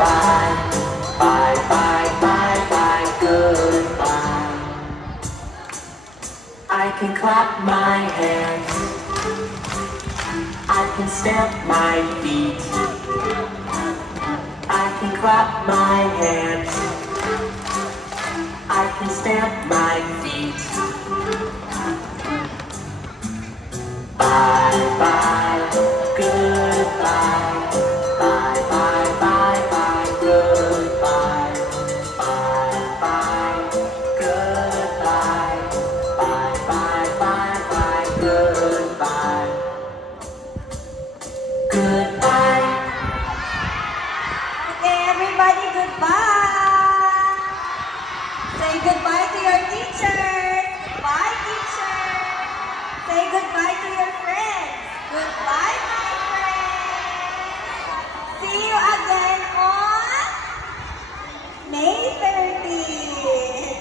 Goodbye, bye, bye, bye, bye, goodbye. I can clap my hands, I can stamp my feet, I can clap my hands, I can stamp my feet. Bye, bye, goodbye. Bye, bye, bye, bye, goodbye. Bye, bye, goodbye. Bye, bye, bye, bye, goodbye. Goodbye. Okay, everybody, goodbye. Say goodbye to your teachers. Bye, teacher. Say goodbye to your friends. Goodbye, my friends. See you again on May 30th.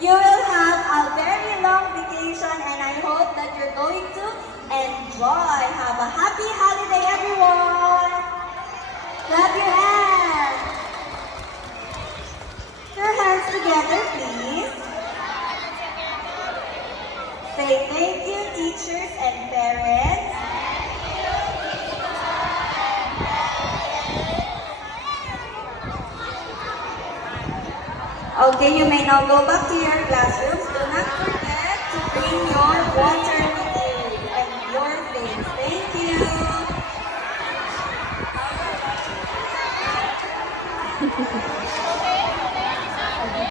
You will have a very long vacation and I hope that you're going to enjoy. Have a happy holiday, everyone. Clap your hands. Your hands together, please. Say thank you, teachers and parents. Okay, you may now go back to your classroom.